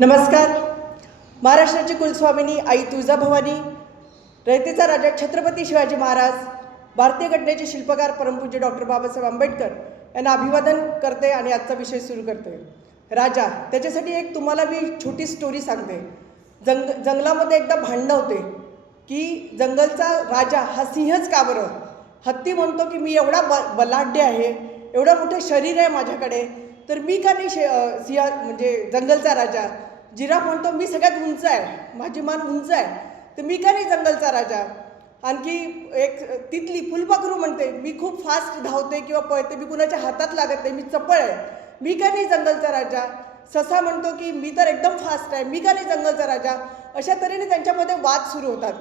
नमस्कार. महाराष्ट्राची कुलस्वामिनी आई तुळजाभवानी, रयतेचा राजा छत्रपती शिवाजी महाराज, भारतीय घटनेचे शिल्पकार परमपूज्य डॉक्टर बाबासाहेब आंबेडकर यांना अभिवादन करते आणि आजचा विषय सुरू करते. राजा, त्याच्यासाठी एक तुम्हाला मी छोटी स्टोरी सांगते. जंगलामध्ये एकदा भांडणं होते की जंगलचा राजा हा सिंहच का बरं. हत्ती म्हणतो की मी एवढा बलाढ्य आहे, एवढं मोठं शरीर आहे माझ्याकडे, तर मी का नाही सिंह म्हणजे जंगलचा राजा. जिराफ म्हणतो मी सगळ्यात उंच आहे, माझी मान उंच आहे, तर मी का नाही जंगलचा राजा. आणखी एक तितली फुलपाखरू म्हणते मी खूप फास्ट धावते किंवा पळते, मी कुणाच्या हातात लागत नाही, मी चपळ आहे, मी का नाही जंगलचा राजा. ससा म्हणतो की मी तर एकदम फास्ट आहे, मी का नाही जंगलचा राजा. अशा तऱ्हेने त्यांच्यामध्ये वाद सुरू होतात.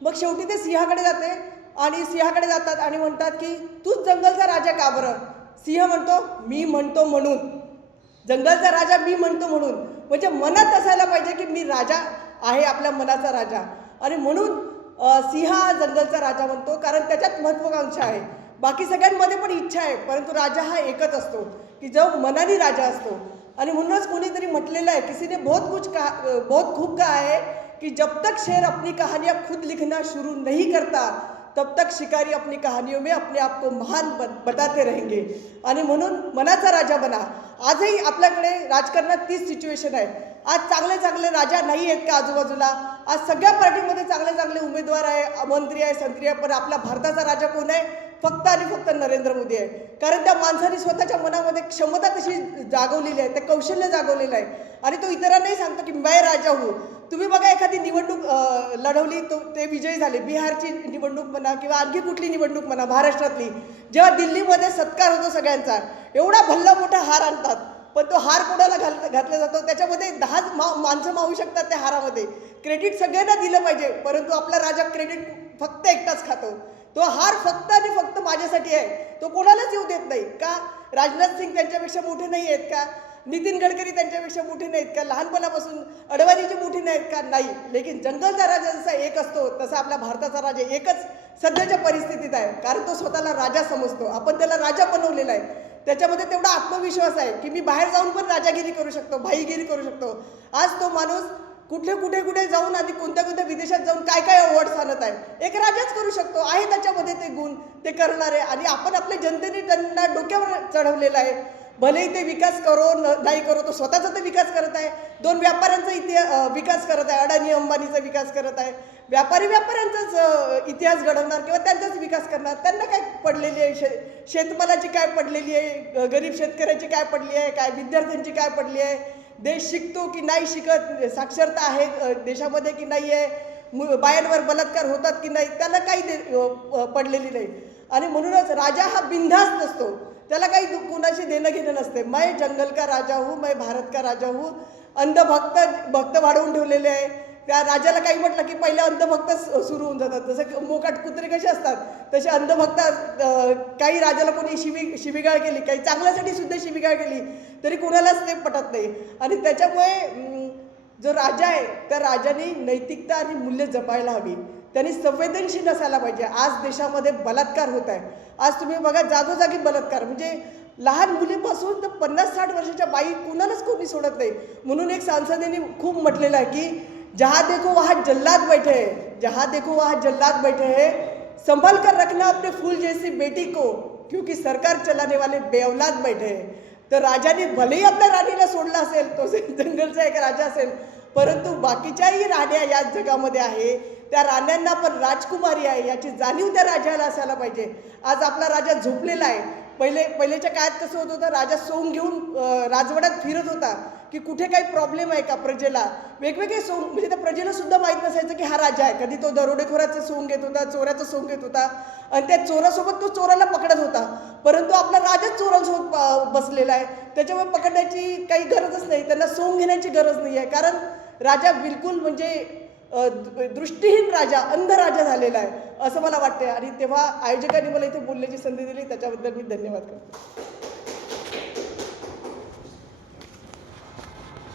मग शेवटी ते सिंहाकडे जाते आणि सिंहाकडे जातात आणि म्हणतात की तूच जंगलचा राजा का बरं. सिंह म्हणतो मी म्हणतो म्हणून, जंगलचा राजा मी म्हणतो म्हणून. म्हणजे मनात असायला पाहिजे की मी राजा आहे, आपल्या मनाचा राजा. आणि म्हणून सिंह हा जंगलचा राजा म्हणतो, कारण त्याच्यात महत्त्वाकांक्षा आहे. बाकी सगळ्यांमध्ये पण इच्छा आहे, परंतु राजा हा एकच असतो की जो मनाने राजा असतो. आणि म्हणूनच कोणीतरी म्हटलेलं आहे, किसी ने बहुत खूब कहा है कि जब तक शेर अपनी कहानियाँ खुद लिखना शुरू नहीं करता तब तक शिकारी अपनी कहानियों में अपने आप को महान बताते रहेंगे. आणि म्हणून मनाचा राजा बना. आजही आपल्याकडे राजकारणात तीच सिच्युएशन आहे. आज चांगले चांगले राजा नाही आहेत का आजूबाजूला. आज सगळ्या पार्टीमध्ये चांगले चांगले उमेदवार आहे, मंत्री आहे, संत्री आहे, पण आपला भारताचा राजा कोण आहे. फक्त आणि फक्त नरेंद्र मोदी आहे. कारण त्या माणसाने स्वतःच्या मनामध्ये क्षमता तशी जागवलेली आहे, ते कौशल्य जागवलेलं आहे आणि तो इतरांनाही सांगतो की मैं राजा हूँ. तुम्ही बघा, एखादी निवडणूक लढवली, तो ते विजयी झाले. बिहारची निवडणूक म्हणा किंवा आणखी कुठली निवडणूक म्हणा, महाराष्ट्रातली, जेव्हा दिल्लीमध्ये सत्कार होतो सगळ्यांचा, एवढा भल्ला मोठा हार आणतात, पण तो हार कोणाला घातला जातो, त्याच्यामध्ये 10 माणसं मावू शकतात त्या हारामध्ये. क्रेडिट सगळ्यांना दिलं पाहिजे, परंतु आपला राजा क्रेडिट फक्त एकटाच खातो. तो हार फक्त आणि फक्त माझ्यासाठी आहे, तो कोणालाच येऊ देत नाही. का राजनाथ सिंग त्यांच्यापेक्षा मोठे नाही आहेत का, नितीन गडकरी त्यांच्यापेक्षा मोठे नाहीत का, लहानपणापासून अडवाणीची मोठी नाहीत का, नाही. लेकिन जंगलचा राजा जसा एक असतो तसा आपला भारताचा राजा एकच सध्याच्या परिस्थितीत आहे. कारण तो स्वतःला राजा समजतो, आपण त्याला राजा बनवलेला आहे. त्याच्यामध्ये तेवढा आत्मविश्वास आहे की मी बाहेर जाऊन पण राजागिरी करू शकतो, भाईगिरी करू शकतो. आज तो माणूस कुठे जाऊन आणि कोणत्या विदेशात जाऊन काय काय अवॉर्ड आणत आहे. एक राजाच करू शकतो, आहे त्याच्यामध्ये ते गुण, ते करणारे. आणि आपण आपल्या जनतेने त्यांना डोक्यावर चढवलेलं आहे. भलेही ते विकास करो नाही करो, तो स्वतःचा तर विकास करत आहे. 2 व्यापाऱ्यांचा विकास करत आहे, अडाणी अंबानीचा विकास करत आहे. व्यापाऱ्यांचाच इतिहास घडवणार किंवा त्यांचाच विकास करणार. त्यांना काय पडलेली आहे, शेतमालाची काय पडलेली आहे, गरीब शेतकऱ्याची काय पडली आहे, काय विद्यार्थ्यांची काय पडली आहे, देश शिकतो की नाही शिकत, साक्षरता आहे देशामध्ये की नाही आहे, बायांवर बलात्कार होतात की नाही, त्याला काही पडलेली नाही. आणि म्हणूनच राजा हा बिनधास्त नसतो, त्याला काही कोणाशी देणं घेणं नसते. मैं जंगल का राजा हूँ, मैं भारत का राजा हूँ. भक्त वाढवून ठेवलेले आहे. त्या राजाला काही म्हटलं की पहिले अंधभक्त सुरू होऊन जातात. जसं मोकाट कुत्रे कसे असतात तसे अंधभक्त. काही राजाला कोणी शिवीगाळ केली, काही चांगल्यासाठी सुद्धा शिवीगाळ केली, तरी कोणालाच ते पटत नाही. आणि त्याच्यामुळे जो राजा आहे त्या राजाने नैतिकता आणि मूल्य जपायला हवी, त्यांनी संवेदनशील असायला पाहिजे. आज देशामध्ये बलात्कार होत आहे. आज तुम्ही बघा, जागोजागी बलात्कार, म्हणजे लहान मुलीपासून तर 50-60 वर्षाच्या बाई कुणालाच कोणी सोडत नाही. म्हणून एक सांसदेने खूप म्हटलेलं आहे की जहाँ देखो वहाँ जल्लाद बैठे हैं, जहाँ देखो वहाँ जल्लाद बैठे हैं, संभल कर रखना अपने फूल जैसी बेटी को, क्योंकि सरकार चलाने वाले बेऔलाद बैठे हैं. तर राजाने भलेही आपल्या राणीला सोडला असेल, तो जंगलचा एक राजा असेल, परंतु बाकीच्याही राण्या या जगामध्ये आहे. त्या राण्यांना पण राजकुमारी आहे याची जाणीव त्या राजाला असायला पाहिजे. आज आपला राजा झोपलेला आहे. पहिलेच्या काळात कसं होत होतं, राजा सोंग घेऊन राजवाड्यात फिरत होता की कुठे काही प्रॉब्लेम आहे का प्रजेला. वेगवेगळे सोंग, म्हणजे त्या प्रजेला सुद्धा माहीत नसायचं की हा राजा आहे. कधी तो दरोडेखोराचं सोंग घेत होता, चोराचं सोंग घेत होता आणि त्या चोरासोबत तो चोराला पकडत होता. परंतु आपला राजाच चोरांसोबत बसलेला आहे, त्याच्यामुळे पकडण्याची काही गरजच नाही, त्यांना सोंग घेण्याची गरज नाही आहे. कारण राजा बिलकुल म्हणजे दृष्टीहीन राजा, अंध राजा झालेला आहे असं मला वाटते. आणि तेव्हा आयोजकांनी मला इथे बोलण्याची संधी दिली, त्याच्याबद्दल मी धन्यवाद करतो.